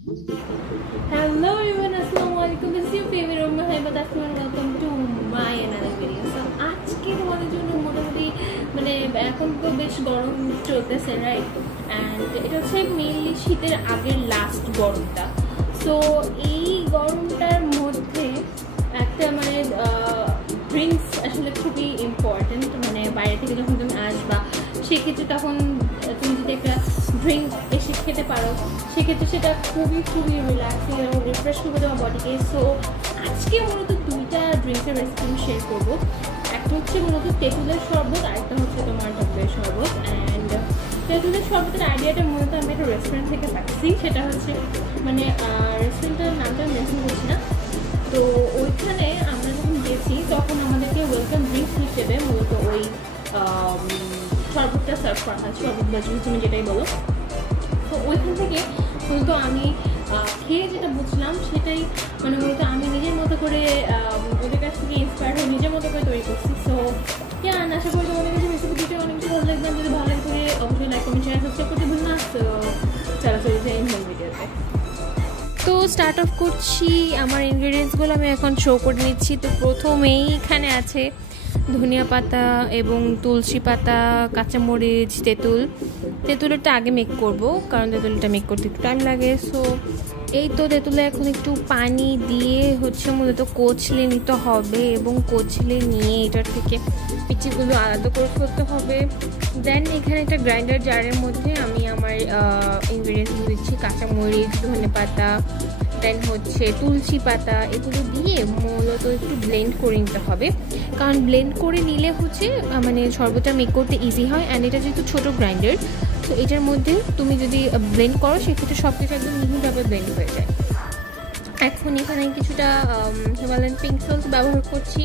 Hello everyone, Assalamualaikum. This is your favorite Umma Haiba Taslim and welcome to my another video. So আজকে তোমাদের জন্য মোটামুটি মানে এখন তো বেশ গরম চলতেছে রাইট, অ্যান্ড এটা হচ্ছে মেইনলি শীতের আগের লাস্ট গরমটা। সো এই গরমটার মধ্যে একটা মানে ড্রিঙ্কস আসলে খুবই ইম্পর্টেন্ট। মানে বাইরে থেকে যখন তুমি আসবা সেক্ষেত্রে তখন তুমি যদি একটা ড্রিঙ্ক এসে খেতে পারো সেক্ষেত্রে সেটা খুবই খুবই রিল্যাক্সিং এবং রিফ্রেশ করবে তোমার বডিকে। সো আজকে মূলত দুইটা ড্রিঙ্কের রেসিপি আমি শেয়ার করবো। একটা হচ্ছে মূলত তেঁতুলের শরবত, আরেকটা হচ্ছে তোমার টকের শরবত। অ্যান্ড তেঁতুলের শরবতের আইডিয়াটা মূলত আমি একটা রেস্টুরেন্ট থেকে পাচ্ছি। সেটা হচ্ছে মানে রেস্টুরেন্টের নামটা মেনশন করছি না। তো ওইখানে আমরা যখন গেছি তখন আমাদেরকে ওয়েলকাম ড্রিঙ্কস হিসেবে মূলত ওই শরবতটা সার্ভ করা হয়, শরবত বা জুস তুমি যেটাই বলো। তো ওইখান থেকে মূলত আমি খেয়ে যেটা বুঝলাম সেটাই মানে মূলত আমি নিজের মতো করে ওদের কাছ থেকে ইন্সপায়ার হয়ে নিজের মতো করে তৈরি করছি। সো আশা করি তোমাদের কাছে রেসিপিটা অনেক বেশি ভালো লাগবে। যদি ভালো লাগে করে অবশ্যই লাইক কমেন্ট শেয়ার সাবস্ক্রাইব করতে ভুল না। তো চলো চলে যাই মেন ভিডিওতে। তো স্টার্ট অফ করছি, আমার ইনগ্রিডিয়েন্টসগুলো আমি এখন শো করে নিচ্ছি। তো প্রথমেই এখানে আছে ধনিয়া পাতা এবং তুলসী পাতা, কাঁচামরিচ, তেঁতুলেরটা আগে মেক করব কারণ তেঁতুলটা মেক করতে একটু টাইম লাগে। সো এই তো তেঁতুলে এখন একটু পানি দিয়ে হচ্ছে মূলত কচলে নিতে হবে এবং কচলে নিয়ে এটার থেকে পিচিগুলো আলাদা করে ফেলতে হবে। দেন এখানে একটা গ্রাইন্ডার জারের মধ্যে আমি আমার ইনগ্রিডিয়েন্টস দিচ্ছি, কাঁচামরিচ, ধনে পাতা, দেন হচ্ছে তুলসী পাতা, এগুলো দিয়ে মূলত একটু ব্লেন্ড করে নিতে হবে। কারণ ব্লেন্ড করে নিলে হচ্ছে মানে শরবতটা মেক করতে ইজি হয়। অ্যান্ড এটা যেহেতু ছোটো গ্রাইন্ডার, তো এটার মধ্যে তুমি যদি ব্লেন্ড করো সেক্ষেত্রে সব কিছু একদম মিহিভাবে ব্লেন্ড হয়ে যায়। এখন এখানে কিছুটা হিমালয়ান পিঙ্ক সল্ট ব্যবহার করছি।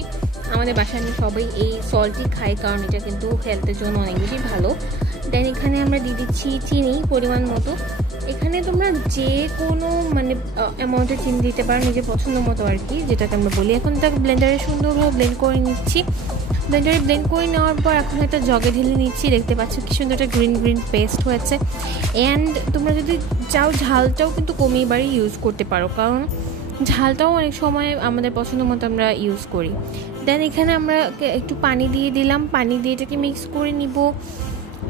আমাদের বাসায় আমি সবাই এই সল্টই খাই কারণ এটা কিন্তু হেলথের জন্য অনেক বেশি ভালো। দেন এখানে আমরা দিয়ে দিচ্ছি চিনি পরিমাণ মতো। এখানে তোমরা যে কোনো মানে অ্যামাউন্টের চিনি দিতে পারো নিজের পছন্দ মতো আর কি, যেটাকে আমরা বলি। এখন তাকে ব্লেন্ডারে সুন্দরভাবে ব্লেন্ড করে নিচ্ছি। ব্লেন্ডারে ব্লেন্ড করে নেওয়ার পর এখন একটা জগে ঢেলে নিচ্ছি। দেখতে পাচ্ছ কি সুন্দর একটা গ্রিন গ্রিন পেস্ট হয়েছে। অ্যান্ড তোমরা যদি চাও ঝালটাও কিন্তু কমিয়ে বাড়ি ইউজ করতে পারো, কারণ ঝালটাও অনেক সময় আমাদের পছন্দ মতো আমরা ইউজ করি। দেন এখানে আমরা একটু পানি দিয়ে দিলাম, পানি দিয়ে এটাকে মিক্স করে নিব।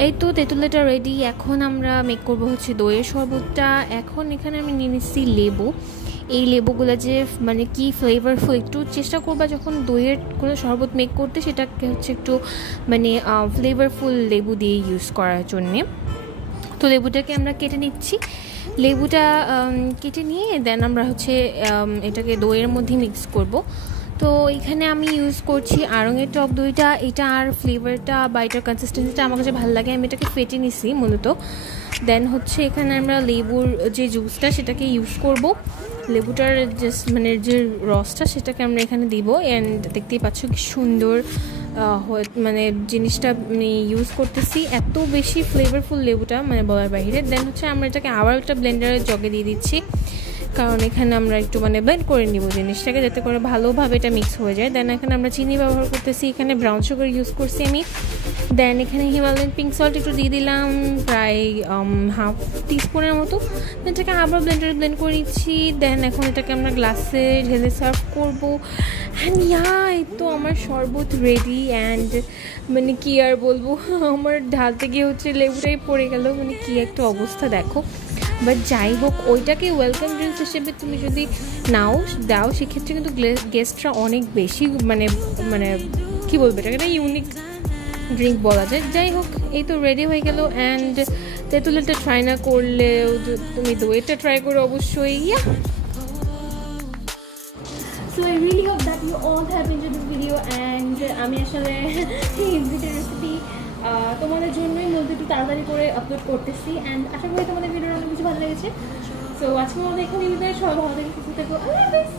এই তো তেঁতুলটা রেডি। এখন আমরা মেক করবো হচ্ছে দইয়ের শরবতটা। এখন এখানে আমি নিয়ে নিচ্ছি লেবু। এই লেবুগুলো যে মানে কি ফ্লেভারফুল, একটু চেষ্টা করবা যখন দইয়ের কোনো শরবত মেক করতে সেটাকে হচ্ছে একটু মানে ফ্লেভারফুল লেবু দিয়ে ইউজ করার জন্যে। তো লেবুটাকে আমরা কেটে নিচ্ছি। লেবুটা কেটে নিয়ে দেন আমরা হচ্ছে এটাকে দইয়ের মধ্যে মিক্স করব। তো এখানে আমি ইউজ করছি আড়ংয়ের টক দইটা। এটা আর ফ্লেভারটা বা এটার কনসিস্টেন্সিটা আমার কাছে ভালো লাগে, আমি এটাকে ফেটে নিছি মূলত। দেন হচ্ছে এখানে আমরা লেবুর যে জুসটা সেটাকে ইউজ করব। লেবুটার জাস্ট মানে যে রসটা সেটাকে আমরা এখানে দিব। অ্যান্ড দেখতেই পাচ্ছ কি সুন্দর মানে জিনিসটা আমি ইউজ করতেছি, এত বেশি ফ্লেভারফুল লেবুটা মানে বলার বাইরে। দেন হচ্ছে আমরা এটাকে আবার একটা ব্লেন্ডারের জগে দিয়ে দিচ্ছি, কারণ এখানে আমরা একটু মানে ব্লেন্ড করে নিব জিনিসটাকে যাতে করে ভালোভাবে এটা মিক্স হয়ে যায়। দেন এখানে আমরা চিনি ব্যবহার করতেছি, এখানে ব্রাউন সুগার ইউজ করছি আমি। দেন এখানে হিমালয়ান পিঙ্ক সল্ট একটু দিয়ে দিলাম, প্রায় হাফ টিস্পুনের মতো। এটাকে আবার ব্লেন্ডারে ব্লেন্ড করে নিচ্ছি। দেন এখন এটাকে আমরা গ্লাসে ঢেলে সার্ভ করবো। অ্যান্ড এই তো আমার শরবত রেডি। অ্যান্ড মানে কি আর বলবো, আমার ঢালতে গিয়ে হচ্ছে লেবুটাই পড়ে গেল, মানে কি একটা অবস্থা দেখো। বাট যাই হোক, ওইটাকে ওয়েলকাম ড্রিঙ্কস হিসেবে তুমি যদি দাও সেক্ষেত্রে কিন্তু গেস্টরা অনেক বেশি মানে মানে কী বলবো, এটাকে একটা ইউনিক ড্রিঙ্ক বলা যায়। যাই হোক, এই তো রেডি হয়ে গেল। অ্যান্ড তেঁতুলেরটা ট্রাই না করলেও তুমি দইটা ট্রাই করো অবশ্যই। So I really hope that you all have enjoyed this video, and আমি আসলে এই রেসিপি তোমাদের জন্যই মূলত একটু তাড়াতাড়ি করে আপলোড করতেছি। অ্যান্ড আশা করি তোমাদের ভিডিওটা অনেক কিছু ভালো লেগেছে। সো আজকে আমাদের এখানে সবাই ভালো থেকে সুস্থ থেকো। আল্লাহ হাফেজ।